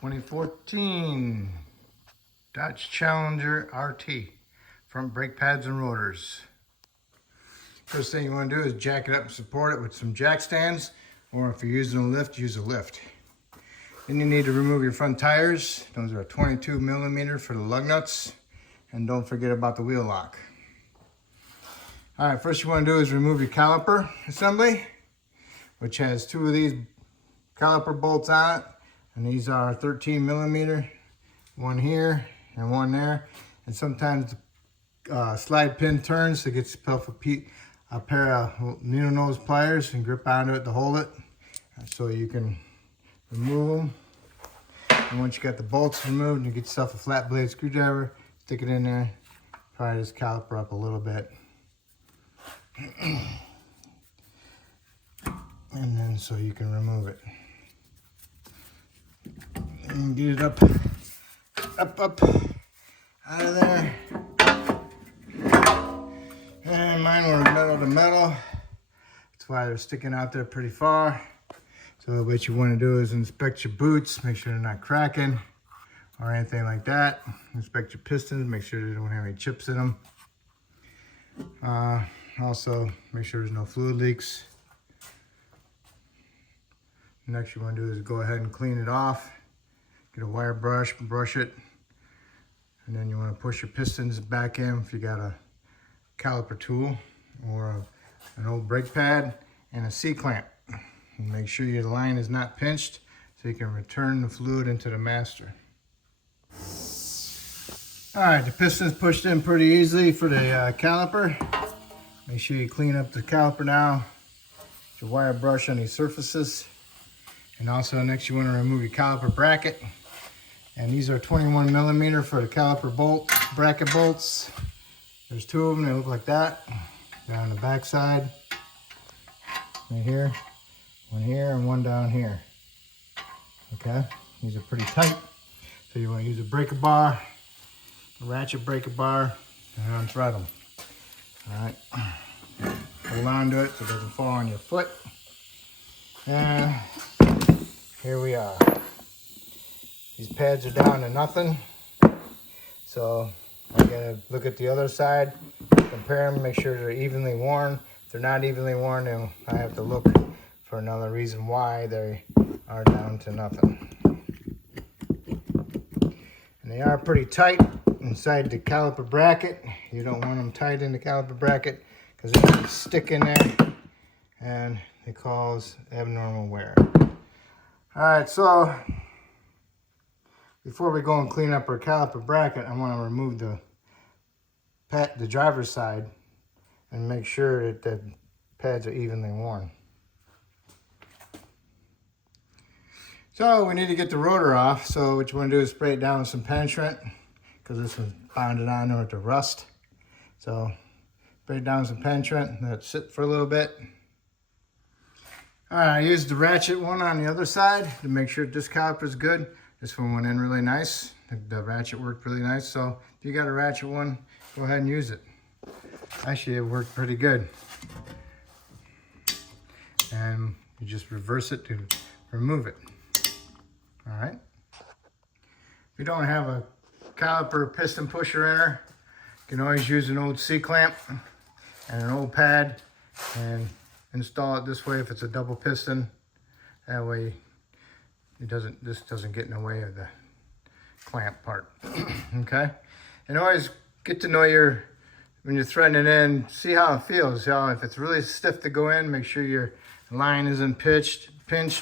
2014 Dodge Challenger RT, front brake pads and rotors. First thing you want to do is jack it up and support it with some jack stands, or if you're using a lift, use a lift. Then you need to remove your front tires. Those are 22 millimeter for the lug nuts, and don't forget about the wheel lock. All right, first you want to do is remove your caliper assembly, which has two of these caliper bolts on it. And these are 13 millimeter, one here and one there. And sometimes the slide pin turns, so get yourself a pair of needle nose pliers and grip onto it to hold it, so you can remove them. And once you got the bolts removed, you get yourself a flat blade screwdriver, stick it in there, pry this caliper up a little bit. And then so you can remove it. And get it up, out of there. And mine were metal to metal. That's why they're sticking out there pretty far. So what you want to do is inspect your boots, make sure they're not cracking or anything like that. Inspect your pistons, make sure they don't have any chips in them. Also, make sure there's no fluid leaks. Next you want to do is go ahead and clean it off. Get a wire brush, brush it, and then you want to push your pistons back in if you got a caliper tool or an old brake pad and a C-clamp. And make sure your line is not pinched so you can return the fluid into the master. All right, the piston's pushed in pretty easily for the caliper. Make sure you clean up the caliper now. Get your wire brush on these surfaces. And also next you want to remove your caliper bracket. And these are 21 millimeter for the caliper bolt, bracket bolts. There's two of them, they look like that. Down the back side, right here, and one down here. Okay, these are pretty tight. So you want to use a breaker bar, a ratchet breaker bar, and unthread them. All right, hold on to it so it doesn't fall on your foot. And here we are. These pads are down to nothing. So I gotta look at the other side, compare them, make sure they're evenly worn. If they're not evenly worn, then I have to look for another reason why they are down to nothing. And they are pretty tight inside the caliper bracket. You don't want them tight in the caliper bracket because they can stick in there and they cause abnormal wear. All right, so before we go and clean up our caliper bracket, I want to remove the driver's side and make sure that the pads are evenly worn. So we need to get the rotor off. So what you want to do is spray it down with some penetrant because this was bonded on there with the rust. So spray it down with some penetrant, let it sit for a little bit. All right, I used the ratchet one on the other side to make sure this caliper is good. This one went in really nice. The ratchet worked really nice. So if you got a ratchet one, go ahead and use it. Actually, it worked pretty good. And you just reverse it to remove it. All right. If you don't have a caliper piston pusher inner, you can always use an old C-clamp and an old pad and install it this way if it's a double piston. That way this doesn't get in the way of the clamp part. Okay, and always get to know when you're threading it in, see how it feels. So if it's really stiff to go in, make sure your line isn't pinched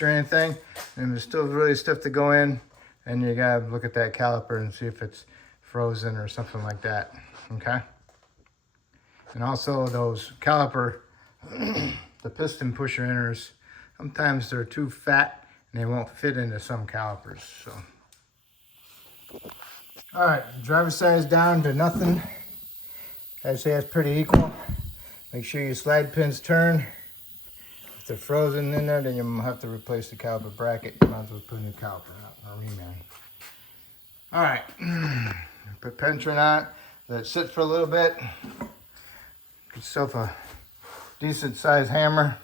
or anything. And if it's still really stiff to go in, then you gotta look at that caliper and see if it's frozen or something like that. Okay, and also those caliper the piston pusher inners, sometimes they're too fat and they won't fit into some calipers. So, all right, driver's side is down to nothing. I'd say that's pretty equal. Make sure your slide pins turn. If they're frozen in there, then you'll have to replace the caliper bracket. You might as well put a new caliper out or reman. All right, put penetrant on, let it sit for a little bit. Get yourself a decent sized hammer.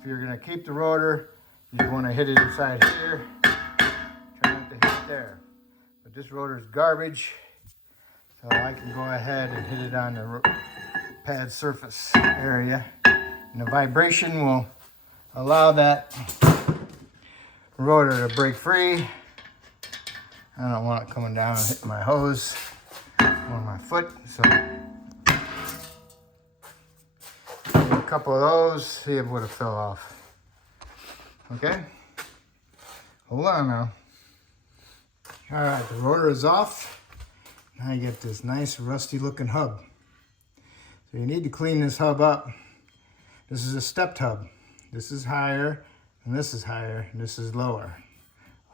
If you're gonna keep the rotor, you want to hit it inside here there. But this rotor is garbage, so I can go ahead and hit it on the pad surface area. And the vibration will allow that rotor to break free. I don't want it coming down and hitting my hose or my foot, so a couple of those, see if it would have fell off. Okay, hold on now. All right, the rotor is off. Now you get this nice rusty looking hub. So you need to clean this hub up. This is a stepped hub. This is higher, and this is higher, and this is lower.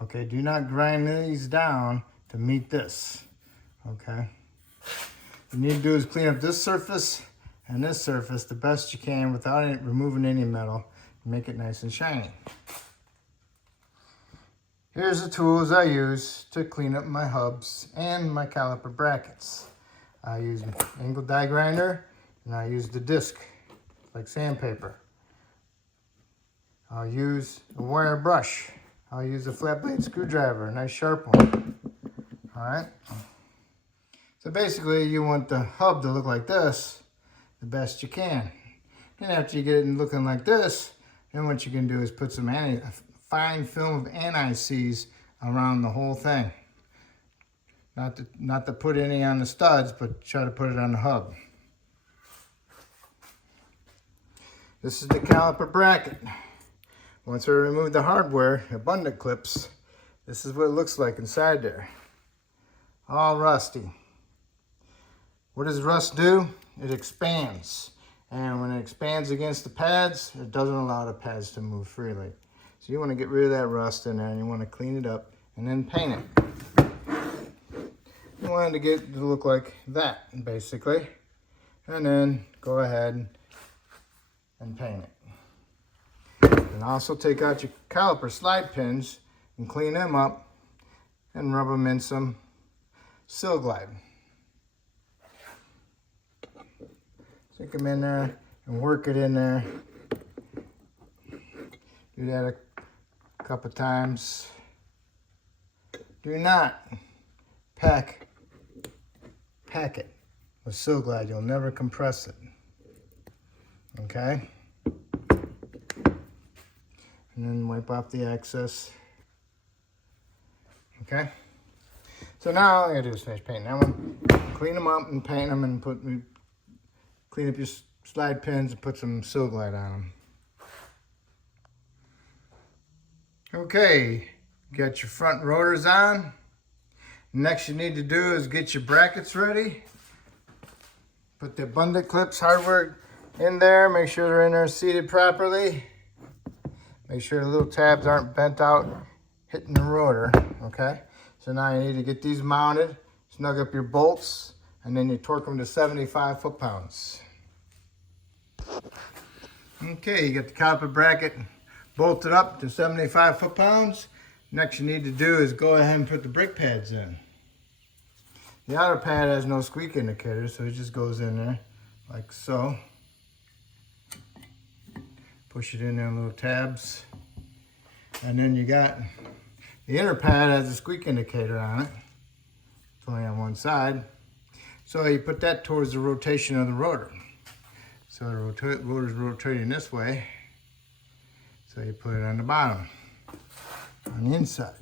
Okay, do not grind these down to meet this. Okay, what you need to do is clean up this surface and this surface the best you can without removing any metal. Make it nice and shiny. Here's the tools I use to clean up my hubs and my caliper brackets. I use an angle die grinder, and I use the disc like sandpaper. I'll use a wire brush. I'll use a flat blade screwdriver, a nice sharp one. All right. So basically you want the hub to look like this the best you can. And after you get it looking like this, then what you can do is put some fine film of anti-seize around the whole thing. Not to put any on the studs, but try to put it on the hub. This is the caliper bracket. Once I remove the hardware, abundant clips, this is what it looks like inside there. All rusty. What does rust do? It expands. And when it expands against the pads, it doesn't allow the pads to move freely. So you want to get rid of that rust in there, and you want to clean it up and then paint it. You want it to get it to look like that, basically. And then go ahead and paint it. And also take out your caliper slide pins and clean them up and rub them in some Seal Glide. Stick them in there and work it in there. Do that a couple times. Do not pack it with Seal Glide. You'll never compress it. Okay? And then wipe off the excess. Okay? So now all I gotta do is finish painting that one. Clean them up and paint them and clean up your slide pins and put some Seal Glide on them. Okay, got your front rotors on. Next you need to do is get your brackets ready. Put the abundant clips hardware in there. Make sure they're in there seated properly. Make sure the little tabs aren't bent out hitting the rotor, okay? So now you need to get these mounted, snug up your bolts, and then you torque them to 75 foot-pounds. Okay, you got the caliper bracket bolted up to 75 foot-pounds. Next you need to do is go ahead and put the brake pads in. The outer pad has no squeak indicator, so it just goes in there like so. Push it in there, little tabs. And then you got the inner pad has a squeak indicator on it. It's only on one side. So you put that towards the rotation of the rotor. So the rotor's rotating this way. So you put it on the bottom, on the inside.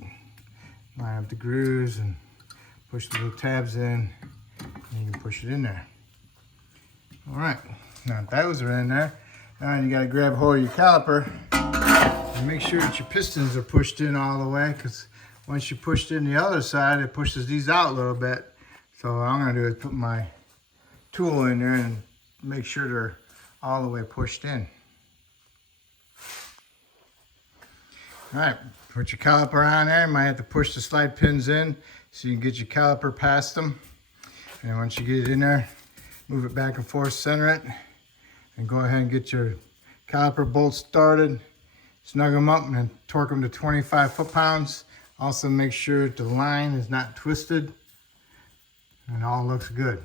Line up the grooves and push the little tabs in, and you can push it in there. All right, now those are in there. Now you gotta grab hold of your caliper and make sure that your pistons are pushed in all the way, because once you push it in the other side, it pushes these out a little bit. So what I'm gonna do is put my tool in there and make sure they're all the way pushed in. All right, put your caliper on there. You might have to push the slide pins in so you can get your caliper past them. And once you get it in there, move it back and forth, center it, and go ahead and get your caliper bolts started. Snug them up and then torque them to 25 foot-pounds. Also make sure that the line is not twisted and all looks good.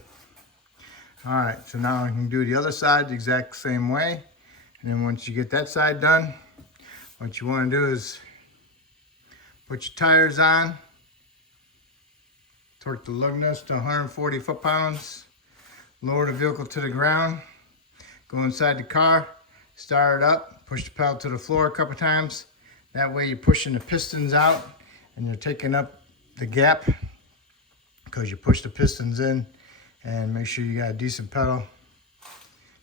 All right, so now I can do the other side the exact same way. And then once you get that side done, what you want to do is put your tires on Torque the lug nuts to 140 foot-pounds. Lower the vehicle to the ground. Go inside the car. Start it up. Push the pedal to the floor a couple times. That way you're pushing the pistons out and you're taking up the gap because you push the pistons in. And make sure you got a decent pedal,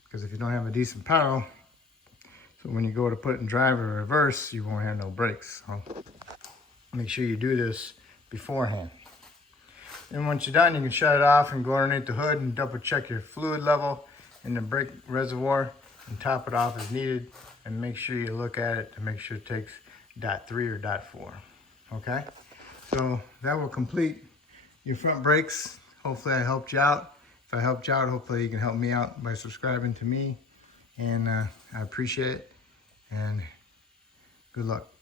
because if you don't have a decent pedal, so when you go to put it in drive or reverse, you won't have no brakes. So make sure you do this beforehand. And once you're done, you can shut it off and go underneath the hood and double check your fluid level in the brake reservoir and top it off as needed. And make sure you look at it to make sure it takes .3 or .4. Okay, so that will complete your front brakes. Hopefully I helped you out. If I helped you out, hopefully you can help me out by subscribing to me. And I appreciate it. And good luck.